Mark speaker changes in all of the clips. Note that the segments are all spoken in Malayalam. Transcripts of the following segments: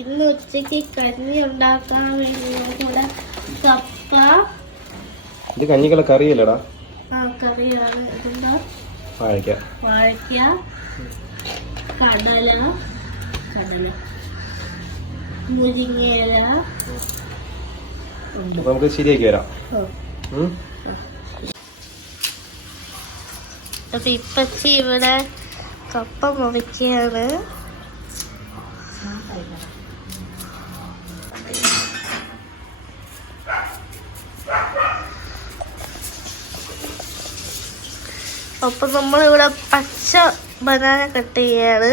Speaker 1: ഇന്ന് ഉച്ചയ്ക്ക് കഞ്ഞി ഉണ്ടാക്കാൻ വേണ്ടി കൂടെ കപ്പ.
Speaker 2: ഇത് കഞ്ഞിക്കുള്ള കറിയല്ലടാ.
Speaker 1: ആ കറിയാണ്. ഇതെന്താ?
Speaker 2: വാഴയ്ക്ക.
Speaker 1: വാഴയ്ക്ക കടല കടല. മുരിങ്ങയില.
Speaker 2: നമുക്ക് ശരിയാക്കി വരാം?
Speaker 1: അപ്പൊ ഇപ്പച്ചി ഇവിടെ കപ്പ മുറിക്കുകയാണ്. അപ്പൊ നമ്മളിവിടെ പച്ച ബനാന കട്ട് ചെയ്യാണ്.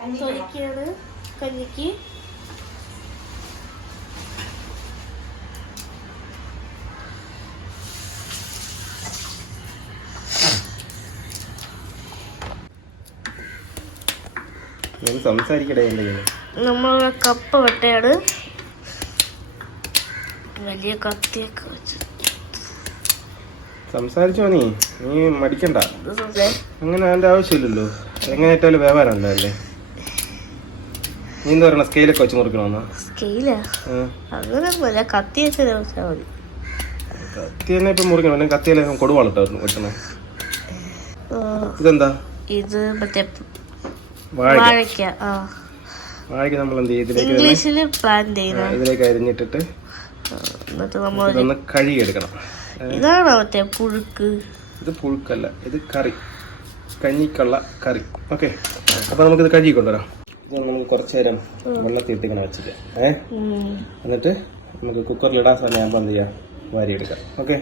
Speaker 1: കല്ലിക്ക് കഞ്ഞിക്ക്.
Speaker 2: സംസാരിക്കടേ
Speaker 1: നമ്മളിവിടെ കപ്പ് വെട്ടയാണ്. വലിയ കത്തിയൊക്കെ വെച്ച്.
Speaker 2: സംസാരിച്ചോ നീ? നീ മടിക്കണ്ട. അങ്ങനെ അതിന്റെ ആവശ്യമില്ലല്ലോ. എങ്ങനെ വ്യവഹാരം അല്ലേ നീ എന്താ പറയണ? സ്കെയിലൊക്കെ വെച്ച് മുറിക്കണമെന്നാ
Speaker 1: സ്കെയിലാ? അങ്ങനെയൊന്നുമല്ല. കത്തി വെച്ച് വെച്ചാൽ മതി.
Speaker 2: കത്തി തന്നെ ഇപ്പൊ മുറിക്കണം. അല്ലെങ്കിൽ കത്തിയല്ലേ കൊടുവാണ് വെട്ടണേ. ഇതെന്താ?
Speaker 1: ഇത് മറ്റേ
Speaker 2: വാഴ
Speaker 1: വാഴയ്ക്ക.
Speaker 2: വാഴയ്ക്ക് നമ്മൾ എന്ത് ചെയ്യും? ഇതിലേക്ക് ഇതിലേക്ക് അരിഞ്ഞിട്ടിട്ട്
Speaker 1: എന്നിട്ട് നമ്മൾ
Speaker 2: കഴുകിയെടുക്കണം. ഏ,
Speaker 1: മറ്റേ പുഴുക്ക്?
Speaker 2: ഇത് പുഴുക്കല്ല ഇത് കറി. കഞ്ഞിക്കുള്ള കറി. ഓക്കെ. അപ്പൊ നമുക്കിത് കഴുകി കൊണ്ടുവരാം. ഇത് നമുക്ക് കുറച്ച് നേരം വെള്ളത്തിൽ ഇട്ടിങ്ങനെ വെച്ചിട്ട് ഏ? എന്നിട്ട് നമുക്ക് കുക്കറിൽ ഇടാൻ സമയമാകുമ്പോൾ എന്ത് ചെയ്യാം? വാരി എടുക്കാം ഓക്കെ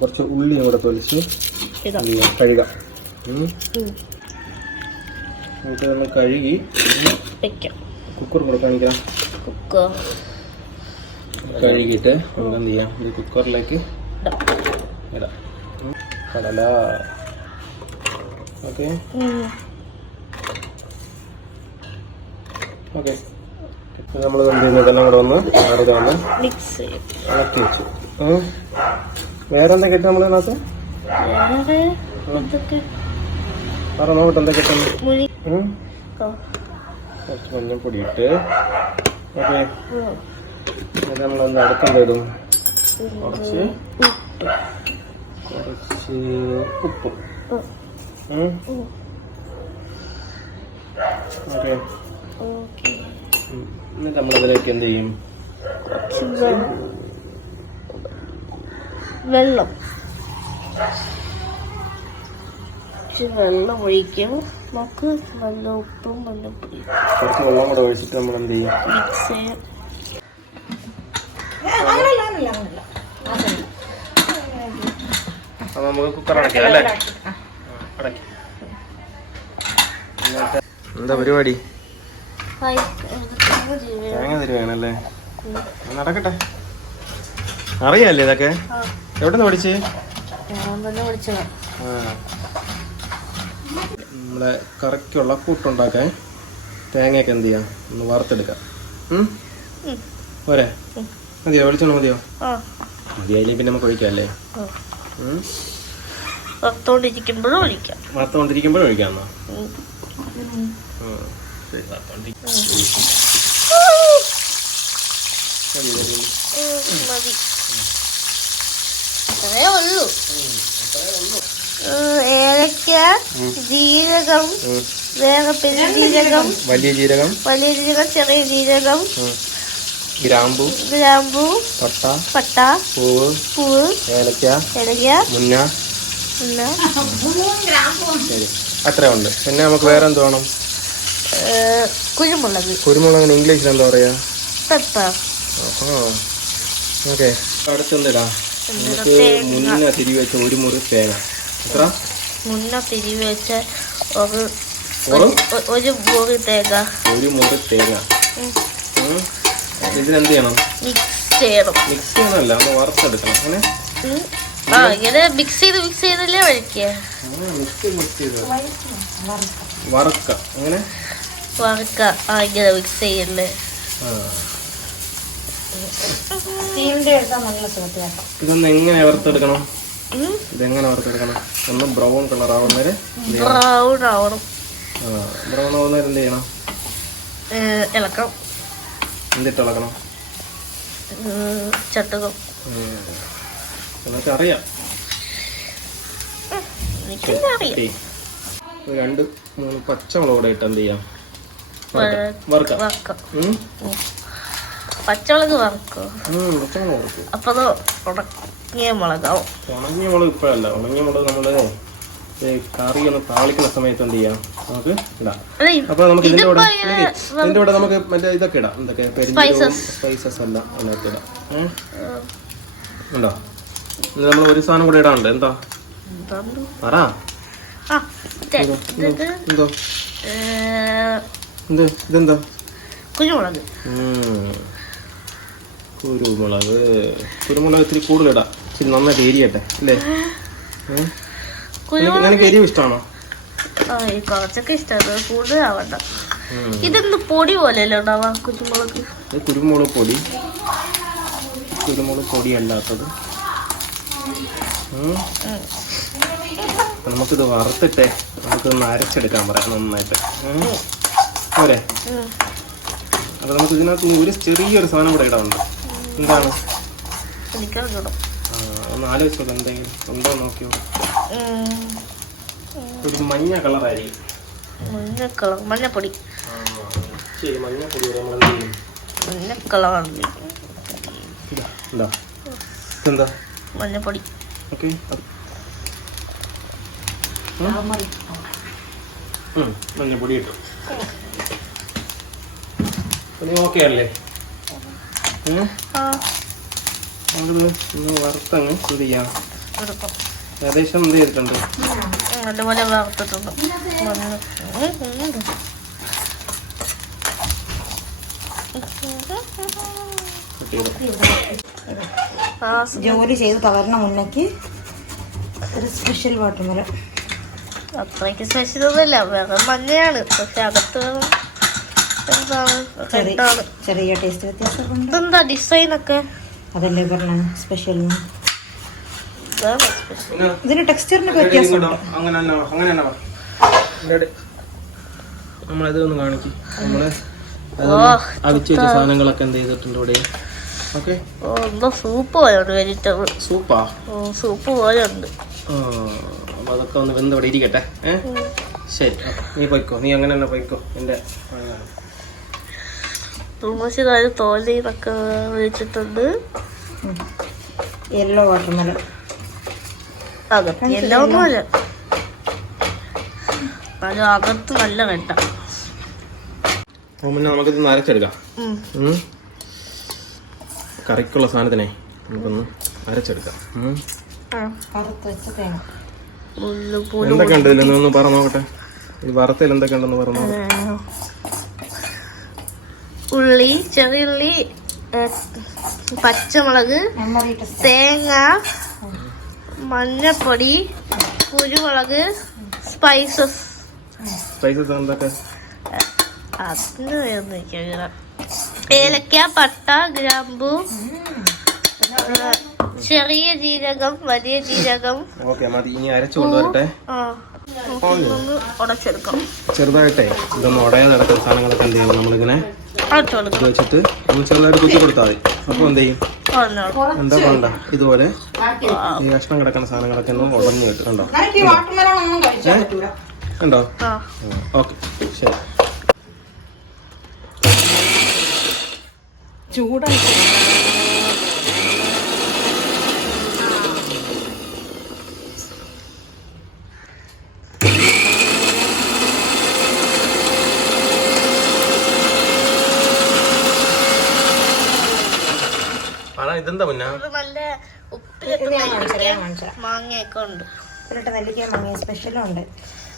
Speaker 2: കുറച്ച് ഉള്ളി കൂടെ പൊലിച്ച് കഴുകാം. നമുക്ക് നമ്മൾ കഴുകി കുക്കർ കൂടെ കാണിക്കാം.
Speaker 1: കുക്കർ
Speaker 2: കഴുകിയിട്ട് നമുക്ക് എന്ത് ചെയ്യാം? ഇത് കുക്കറിലേക്ക്
Speaker 1: ഇടാം.
Speaker 2: കടല. ഓക്കെ. ഓക്കെ. നമ്മൾ ചെയ്യുന്നു? ഇതെല്ലാം കൂടെ വന്ന്
Speaker 1: മിക്സ് ചെയ്യും
Speaker 2: ഇളക്കി വെച്ചു. വേറെ എന്തൊക്കെ നമ്മൾ ഇതിനകത്ത്? പറ നോക്കട്ടെ എന്തൊക്കെ. കുറച്ച് മഞ്ഞൾപ്പൊടി ഇട്ട്. ഓക്കെ. നമ്മളൊന്ന് അടുത്തുണ്ടോ കുറച്ച്. കുറച്ച് ഉപ്പ്. ഓക്കെ. എന്നിട്ട് നമ്മളിതിലേക്ക് എന്ത് ചെയ്യും?
Speaker 1: വെള്ളം. വെള്ളം ഒഴിക്കും. നമുക്ക് നല്ല ഉപ്പും വെള്ളം
Speaker 2: കുറച്ച് വെള്ളം കൂടെ ഒഴിച്ചിട്ട് നമ്മൾ എന്ത് ചെയ്യും?
Speaker 1: മിക്സ് ചെയ്യും.
Speaker 2: അപ്പൊ നമുക്ക് കുക്കർ അടയ്ക്കാം അല്ലേ? ആ, അടയ്ക്കാം. എന്താ പരിപാടി? തേങ്ങ തരുവാണല്ലേ? നടക്കട്ടെ. അറിയാല്ലേ ഇതൊക്കെ?
Speaker 1: എവിടെന്ന്
Speaker 2: എവിടെ നിന്ന് പഠിച്ച് നമ്മളെ കറിക്കുള്ള കൂട്ടുണ്ടാക്കാൻ തേങ്ങയൊക്കെ എന്ത് ചെയ്യാം? ഒന്ന് വറുത്തെടുക്കാം. പോരെ. മതിയോ? വെളിച്ചെണ്ണ മതിയോ?
Speaker 1: ആ.
Speaker 2: മതിയായില്ലേ പിന്നെ നമുക്ക് ഒഴിക്കാല്ലേ?
Speaker 1: വറുത്തോണ്ടിരിക്കുമ്പോഴും ഒഴിക്കാം.
Speaker 2: ഒഴിക്കാമെന്നോ. ശരി വറുത്തോണ്ടിരിക്കും
Speaker 1: ഏലക്ക ജീരകം പെരുജീരകം
Speaker 2: വലിയ ജീരകം.
Speaker 1: വലിയ ജീരകം ചെറിയ ജീരകം.
Speaker 2: ഗ്രാമ്പു
Speaker 1: ഗ്രാമ്പു
Speaker 2: പട്ട
Speaker 1: പട്ട
Speaker 2: പൂവ്
Speaker 1: പൂവ്
Speaker 2: ഏലക്ക
Speaker 1: ഏലക്ക
Speaker 2: മുന്ന. ശരി. അത്രേ ഉണ്ട് പിന്നെ നമുക്ക് വേറെ എന്ത് വേണം?
Speaker 1: കുരുമുളക്.
Speaker 2: കുരുമുളകിന് ഇംഗ്ലീഷിൽ എന്താ പറയാ?
Speaker 1: Pepper
Speaker 2: okay. അടുത്തെന്തിടാ? നമുക്ക് മുന്ന തിരികെ വെച്ച ഒരു മുറി തേങ്ങ. എത്ര?
Speaker 1: മുന്ന തിരിവ് വെച്ച ഒരു?
Speaker 2: ഒരു
Speaker 1: മുറി തേങ്ങ.
Speaker 2: ഒരു മുറി തേങ്ങ. ഇതിനെന്ത് ചെയ്യണം
Speaker 1: മിക്സ് ചെയ്യണം.
Speaker 2: മിക്സ് ചെയ്യണമല്ല ഒന്ന് വറുത്തെടുക്കണം. അങ്ങനെ.
Speaker 1: ആ ഇങ്ങനെ മിക്സ് ചെയ്ത് മിക്സ് ചെയ്തല്ലേ കഴിക്കുക
Speaker 2: മിക്സ് മിക്സ് ചെയ്ത് വറുക്ക. അങ്ങനെ?
Speaker 1: വറുക്ക. ആ ഇങ്ങനെ മിക്സ് ചെയ്യല്ലേ.
Speaker 2: ഇതൊന്ന് എങ്ങനെ വറുത്തെടുക്കണം. ഇതെങ്ങനെ വറുത്തെടുക്കണം? ഒന്ന് ബ്രൗൺ കളർ ആവുന്ന
Speaker 1: ബ്രൗൺ ആവണം.
Speaker 2: ബ്രൗൺ ആവുന്നവരെ എന്ത് ചെയ്യണം?
Speaker 1: ഇളക്കാം
Speaker 2: എന്തിട്ട് ഇളക്കണം
Speaker 1: ചട്ടകം.
Speaker 2: അറിയാം രണ്ട് മൂന്ന് പച്ചമുളക് കൂടെ ഇട്ട് എന്ത് ചെയ്യാം? വറുക്കാം.
Speaker 1: പച്ചമുളക് വറക്കോ?
Speaker 2: പച്ചമുളക് വറുക്കും.
Speaker 1: അപ്പൊ ഉണങ്ങിയ മുളകാവും.
Speaker 2: ഉണങ്ങിയ മുളക് ഇപ്പഴല്ല. ഉണങ്ങിയ മുളക് നമ്മൾ കറി ഒന്ന് താളിക്കുന്ന സമയത്ത് എന്ത് ചെയ്യാം? നമുക്ക് ഇടാം. അപ്പൊ നമുക്ക് ഇതിന്റെ കൂടെ ഇതിന്റെ കൂടെ നമുക്ക് മറ്റേ ഇതൊക്കെ ഇടാം. എന്തൊക്കെ? പെരിഞ്ചീരകവും സ്പൈസസ് എല്ലാം അതിനകത്ത് ഇടാം. ഉണ്ടോ? ഇത് നമ്മൾ ഒരു സാധനം കൂടെ ഇടാണ്ട് എന്താ? പറ. എന്തോ എന്ത്? ഇതെന്താ?
Speaker 1: കുരുമുളക്.
Speaker 2: കുരുമുളക്. കുരുമുളക് ഇത്തിരി കൂടുതലിടാം ഇച്ചിരി നന്നായിട്ട് എരിയട്ടെ അല്ലേ? ഏഹ് നിനക്ക് എരിവ് ഇഷ്ടമാണോ
Speaker 1: ആ ഈ കുറച്ചൊക്കെ ഇഷ്ടമാണ് കൂടുതലാവണ്ട. ഇതെന്ത് പൊടി പോലെയല്ലേ ഉണ്ടാവാ കുരുമുളക്?
Speaker 2: കുരുമുളക് പൊടി. കുരുമുളക് പൊടി അല്ലാത്തത്. നമുക്കിത് വറുത്തിട്ടേ നമുക്ക് അരച്ചെടുക്കാൻ പറയാം നന്നായിട്ട്. പോരെ. അപ്പൊ നമുക്ക് ഇതിനകത്ത് ഒരു ചെറിയൊരു സാധനം കൂടെ ഇടാറുണ്ട് എന്താണ്?
Speaker 1: എനിക്കറിഞ്ഞൂടാ.
Speaker 2: ഒന്ന് ആലോചിച്ച് എന്തെങ്കിലും. ഉണ്ടോ നോക്കിയോ. ഒരു മഞ്ഞ കളറായിരിക്കും.
Speaker 1: മഞ്ഞക്കളർ മഞ്ഞപ്പൊടി.
Speaker 2: ശരി മഞ്ഞപ്പൊടി നമ്മൾ എന്ത് ചെയ്യും?
Speaker 1: മഞ്ഞക്കളറാണ്.
Speaker 2: ഇതാ എന്താ ഇതെന്താ?
Speaker 1: മഞ്ഞപ്പൊടി.
Speaker 2: ഓക്കെ മഞ്ഞപ്പൊടി ഇട്ടു. നീ ഓക്കെ അല്ലേ?
Speaker 1: ആ.
Speaker 2: നമുക്കിന്ന് ഒന്ന് വറുത്തങ്ങ് എന്ത് ചെയ്യാം ഏകദേശം എന്ത് ചെയ്തിട്ടുണ്ട്?
Speaker 1: അതുപോലെ വറുത്തിട്ടുണ്ട്.
Speaker 3: ജോലി ചെയ്ത് തളർന്ന മുന്നേക്ക് ഒരു സ്പെഷ്യൽ വാട്ടർ മരം
Speaker 1: അത്രയ്ക്ക് സ്പെഷ്യൽ ഒന്നുമില്ല. വേറെ മഞ്ഞയാണ്. പക്ഷെ അകത്ത് എന്താണ്?
Speaker 3: ചെറിയ ചെറിയ ടേസ്റ്റ് വ്യത്യാസം എന്താ
Speaker 1: ഡിസൈനൊക്കെ ഡിസൈൻ ഒക്കെ?
Speaker 3: അതല്ലേ പറഞ്ഞ? സ്പെഷ്യൽ ഇതിന് ടെക്സ്ചറിനൊക്കെ വ്യത്യാസമുണ്ട്
Speaker 2: നമ്മളത് ഒന്ന് കാണിക്ക്.
Speaker 1: നമ്മൾ
Speaker 2: അവിച്ച് വെച്ച സാധനങ്ങളൊക്കെ എന്ത് ചെയ്തിട്ടുണ്ട് ഇവിടെ. ഓക്കെ.
Speaker 1: സൂപ്പ് വെജിറ്റബിൾ
Speaker 2: സൂപ്പാ അപ്പൊ അതൊക്കെ ഒന്ന് വെന്ത് ഇവിടെ ഇരിക്കട്ടെ ശരി നീ പോയിക്കോ നീ അങ്ങനെ തന്നെ പോയിക്കോ എന്റെ
Speaker 1: തുളസിക്കാര് തോലിന്നൊക്കെ വെച്ചിട്ടുണ്ട്.
Speaker 3: യെല്ലോ വാട്ടർമെലൺ
Speaker 1: അകത്ത് എല്ലാം ഒന്നുമല്ല അത് അകത്ത് നല്ല വെട്ട
Speaker 2: നമുക്കിത് നരച്ചെടുക്കാം. കറിക്കുള്ള സാധനത്തിനെ നമുക്കൊന്ന് അരച്ചെടുക്കാം. എന്തൊക്കെ ഉണ്ട് ഇതിൽ ഒന്ന് നോക്കട്ടെ. ഈ വറുത്തയിൽ എന്തൊക്കെ ഉണ്ടെന്ന് പറഞ്ഞു
Speaker 1: ഉള്ളി ചെറിയുള്ളി പച്ചമുളക് തേങ്ങ മഞ്ഞപ്പൊടി കുരുമുളക് സ്പൈസസ്.
Speaker 2: സ്പൈസസ് എന്തൊക്കെ?
Speaker 1: അതിന് ഏലക്ക പട്ട ഗ്രാമ്പു ചെറിയ ജീരകം വലിയ ജീരകം.
Speaker 2: ഓക്കെ മതി. ഇനി അരച്ചു കൊണ്ടുവരട്ടെ.
Speaker 1: ആ നമുക്കിതൊന്ന് ഉടച്ചെടുക്കാം.
Speaker 2: ചെറുതായിട്ടേ ഇതൊന്ന് ഉടയാൻ നടക്കുന്ന സാധനങ്ങളൊക്കെ എന്ത് ചെയ്യും? നമ്മളിങ്ങനെ വെച്ചിട്ട് നമ്മൾ ചെറുതായിട്ട് കുത്തി കൊടുത്താൽ മതി. അപ്പോൾ എന്ത് ചെയ്യും. എന്താ കൊണ്ട ഇതുപോലെ ഈ കഷ്ണം കിടക്കുന്ന സാധനങ്ങളൊക്കെ ഒന്നും ഉടഞ്ഞു കിട്ടും കണ്ടോ? കണ്ടോ?
Speaker 1: ആ
Speaker 2: ഓക്കെ. ശരി.
Speaker 3: ചൂടായി.
Speaker 2: ഇതെന്താ മുന്ന
Speaker 1: നല്ല. മാങ്ങയൊക്കെ ഉണ്ട്.
Speaker 3: ഇതിലിട്ട് നെല്ലിക്ക മാങ്ങിയ സ്പെഷ്യലും ഉണ്ട്.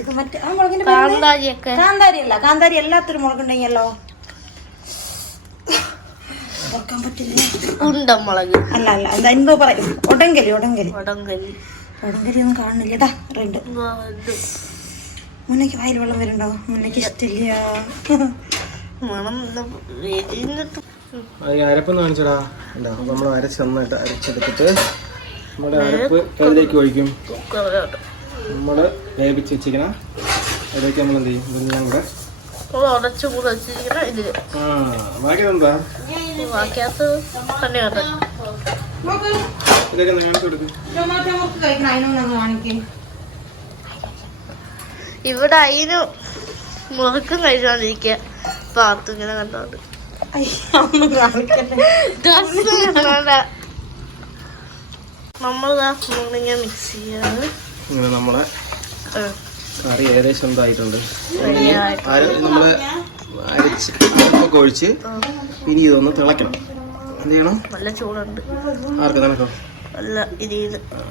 Speaker 3: ഇത് മറ്റേ ആ മുളകിന്റെ പേര് കാന്താരി അല്ല കാന്താരി എല്ലാത്തൊരു മുളകുണ്ടെങ്കിലോ ഓർക്കാൻ പറ്റില്ല? അല്ല അല്ല എന്താ എന്തോ പറയും. ഒടങ്കലി ഒടങ്കലി
Speaker 1: വടങ്കലി
Speaker 3: ഒടങ്കലി ഒന്നും കാണുന്നില്ല. ഇതാ റെഡ്
Speaker 1: ആ, ഇത്.
Speaker 3: മുന്നേക്ക് വായിൽ വെള്ളം വരുന്നുണ്ടോ? മുന്നേക്ക് ഇഷ്ടമില്ല.
Speaker 1: മണം
Speaker 2: ഈ അരപ്പൊന്ന് കാണിച്ചടാ. ഉണ്ടോ നമ്മൾ അരച്ച് നന്നായിട്ട് അരച്ചെടുത്തിട്ട് നമ്മുടെ അരപ്പ് അതിലേക്ക് ഒഴിക്കും. നമ്മൾ വേവിച്ച് വെച്ചിരിക്കണ അതിലേക്ക് നമ്മൾ എന്ത് ചെയ്യും? ഇതെല്ലാം കൂടെ ഇതൊക്കെ കാണിച്ചു കൊടുക്കും.
Speaker 1: ഇവിടെ അതിന് മുറുക്കും കഴിച്ചോണ്ടിരിക്കുക പാത്തു ഇങ്ങനെ കണ്ടോണ്ട്. നമ്മളിതാ നമ്മളിങ്ങനെ മിക്സ് ചെയ്യാണ്.
Speaker 2: ഇങ്ങനെ നമ്മളെ കറി ഏകദേശം ഇതായിട്ടുണ്ട് നമ്മൾ അരച്ച് അരപ്പൊക്കെ ഒഴിച്ച് ഇനി ഇതൊന്ന് തിളക്കണം. എന്ത് ചെയ്യണം?
Speaker 1: നല്ല ചൂടുണ്ട്.
Speaker 2: ആർക്ക് നിനക്കോ?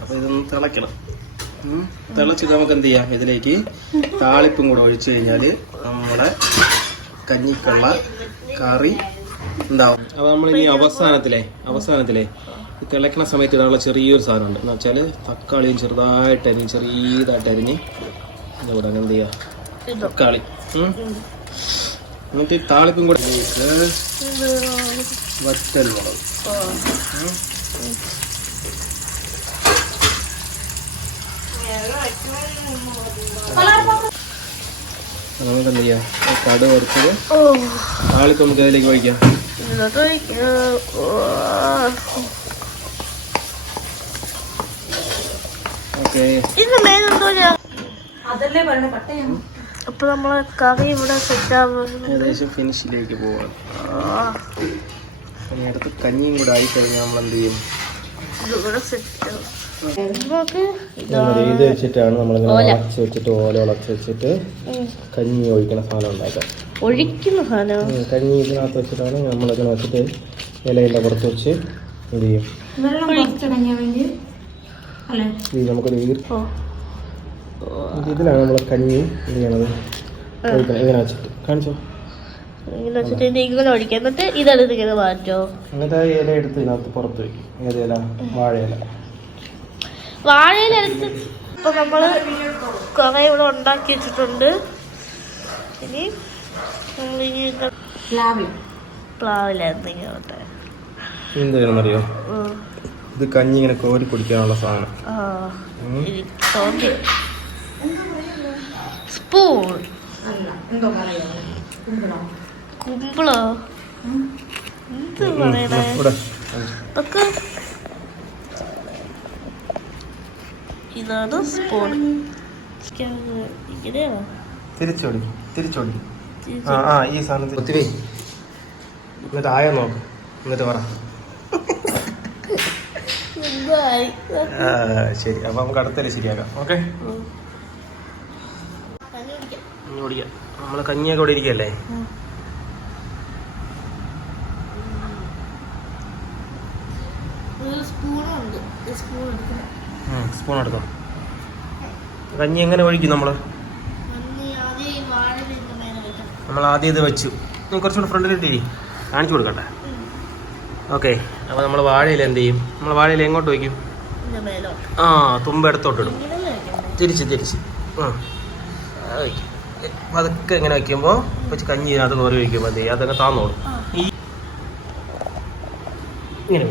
Speaker 2: അപ്പൊ ഇതൊന്ന് തിളക്കണം. തിളച്ചിട്ട് നമുക്ക് എന്ത് ചെയ്യാം? ഇതിലേക്ക് താളിപ്പും കൂടെ ഒഴിച്ചു കഴിഞ്ഞാൽ നമ്മുടെ കഞ്ഞിക്കുള്ള കറി ഉണ്ടാവും. അപ്പൊ നമ്മൾ ഇനി അവസാനത്തിലെ അവസാനത്തിലെ തിളക്കണ സമയത്ത് ഇടാനുള്ള ചെറിയൊരു സാധനമുണ്ട് എന്ന് വെച്ചാൽ തക്കാളിയും ചെറുതായിട്ട് അരിഞ്ഞ് ചെറിയതായിട്ട് അരിഞ്ഞ് ഇവിടെ എന്ത് ചെയ്യാം? തക്കാളി. എന്നിട്ട് താളിപ്പും കൂടെ വറ്റൽ മുളക്. നമുക്ക് എന്ത് ചെയ്യാം ഈ
Speaker 1: കുറച്ചത്
Speaker 2: ആൾക്ക് നമുക്ക് അതിലേക്ക് ഒഴിക്കാം
Speaker 1: അപ്പൊ നമ്മളെ കറി ഇവിടെ
Speaker 2: ഏകദേശം ഫിനിഷിലേക്ക് പോവാണ്. അടുത്ത് കഞ്ഞിയും കൂടെ ആയിക്കഴിഞ്ഞാൽ നമ്മൾ എന്ത് ചെയ്യും ഇത് വെച്ചിട്ടാണ് നമ്മൾ ഉളച്ച് വെച്ചിട്ട് ഓല ഉളച്ച് വെച്ചിട്ട് കഞ്ഞി ഒഴിക്കുന്ന സാധനം ഉണ്ടാക്കാം
Speaker 1: ഒഴിക്കുന്ന സാധനം?
Speaker 2: കഞ്ഞി ഇതിനകത്ത് വെച്ചിട്ടാണ് നമ്മളിങ്ങനെ വെച്ചിട്ട് ഇലയിന്റെ പുറത്ത് വെച്ച് എന്ത് ചെയ്യും?
Speaker 1: ഓ.
Speaker 2: ഇതിലാണ് നമ്മൾ കഞ്ഞി എന്ത് ചെയ്യണത്? ഒഴിക്കണം ഇങ്ങനെ വെച്ചിട്ട് കാണിച്ചോ
Speaker 1: എന്നിട്ട് ഇതെടുത്ത് മാറ്റോ
Speaker 2: എന്നിട്ട് ആ ഇല എടുത്ത് ഇതിനകത്ത് പുറത്ത് വയ്ക്കും ഏത് ഇല? വാഴയില.
Speaker 1: വാഴയിലെടുത്ത് ഇപ്പൊ നമ്മൾ കുറെ ഇവിടെ ഉണ്ടാക്കി വെച്ചിട്ടുണ്ട്. ഇനി നമ്മളിനി
Speaker 2: എന്ത് ചെയ്യണമെന്നറിയോ ഇത് കഞ്ഞി ഇങ്ങനെ കോരി കുടിക്കാനുള്ള സാധനം.
Speaker 1: സ്പൂൺ.
Speaker 3: കുമ്പിളോ?
Speaker 1: എന്ത് പറയണേ
Speaker 2: ഇവിടെ
Speaker 1: ഇതൊക്കെ ഇതാണ് സ്പൂൺ. ഇങ്ങനെയാണോ
Speaker 2: തിരിച്ചോടി തിരിച്ചോടി. ആ ആ ഈ സാധനം ഒത്തിരി എന്നിട്ട് ആയോ നോക്ക്. എന്നിട്ട് പറ. ശരി. അപ്പൊ നമുക്ക് അടുത്തല്ലേ ശരിയാക്കാം. ഓക്കെ.
Speaker 1: കഞ്ഞി
Speaker 2: നമ്മൾ കഞ്ഞിയൊക്കെ ഇവിടെ ഇരിക്കല്ലേ?
Speaker 1: സ്പൂണുണ്ട്. സ്പൂൺ എടുക്കണം.
Speaker 2: സ്പൂൺ എടുക്കാം കഞ്ഞി എങ്ങനെ ഒഴിക്കും
Speaker 1: നമ്മൾ
Speaker 2: നമ്മൾ ആദ്യം ഇത് വെച്ചു. കുറച്ചുകൂടെ ഫ്രണ്ടിലിട്ടിരി കാണിച്ചു കൊടുക്കട്ടെ. ഓക്കെ. അപ്പോൾ നമ്മൾ വാഴയിൽ എന്ത് ചെയ്യും? നമ്മൾ വാഴയിൽ എങ്ങോട്ട് വയ്ക്കും ആ തുമ്പ ഇടും. തിരിച്ച് തിരിച്ച്. ആ. വയ്ക്കും അതൊക്കെ ഇങ്ങനെ വയ്ക്കുമ്പോൾ വെച്ച് കഞ്ഞി അത് കോരി വയ്ക്കുമ്പോൾ എന്ത് ചെയ്യും? അതങ്ങ് താന്നോളും. ഈ ഇങ്ങനെ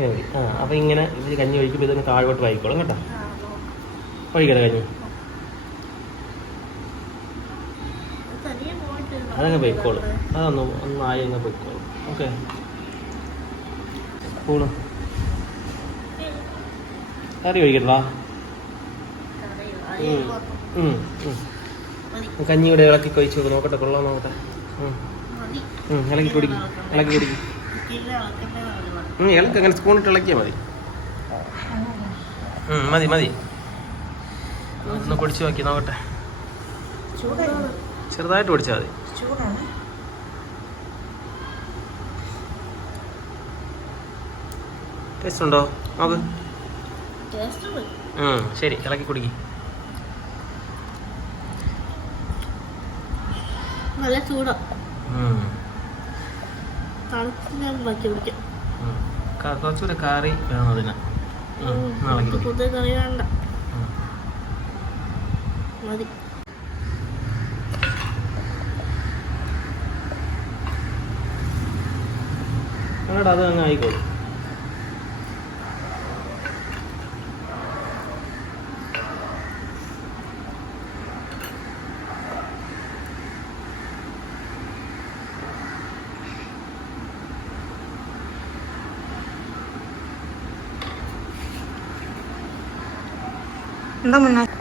Speaker 2: ഇങ്ങനെ മതി. ആ അപ്പോൾ ഇങ്ങനെ ഇത് കഞ്ഞി ഒഴിക്കുമ്പോൾ ഇതൊന്ന് താഴോട്ട് വായിക്കോളും കേട്ടോ. ഒഴിക്കട്ടെ കഞ്ഞി? അതങ്ങ് പൊയ്ക്കോളും. അതൊന്ന് ഒന്ന് ആയി അങ്ങ് പൊയ്ക്കോളും. ഓക്കെ. സ്പൂണ് കറി ഒഴിക്കട്ടാ
Speaker 1: ഉം ഉം മതി.
Speaker 2: കഞ്ഞി ഇവിടെ ഇളക്കി കഴിച്ചു നോക്ക് നോക്കട്ടെ കൊള്ളാം നോക്കട്ടെ. ഇളക്കി കുടിക്കും. ഇളക്കി കുടിക്കും. ഇളക്ക് അങ്ങനെ സ്പൂണിട്ട് ഇളക്കിയാൽ മതി. മതി മതി. ഒന്ന് കുടിച്ചു നോക്കി നോക്കട്ടെ. ചെറുതായിട്ട് കുടിച്ചാൽ മതി. ടേസ്റ്റ് ഉണ്ടോ? നോക്ക്. ശരി ഇളക്കി കുടിക്കും.
Speaker 1: നല്ല ചൂടാ.
Speaker 2: കുറച്ചുകൂടെ കറി വേണം അതിന്.
Speaker 1: പുതിയ കറി വേണ്ട. മതി.
Speaker 2: അത് അങ്ങ് ആയിക്കോളും.
Speaker 1: എന്താ മുന്നേ
Speaker 3: ഇറച്ചിയൊന്നുമില്ലല്ലേ
Speaker 1: ഇറച്ചി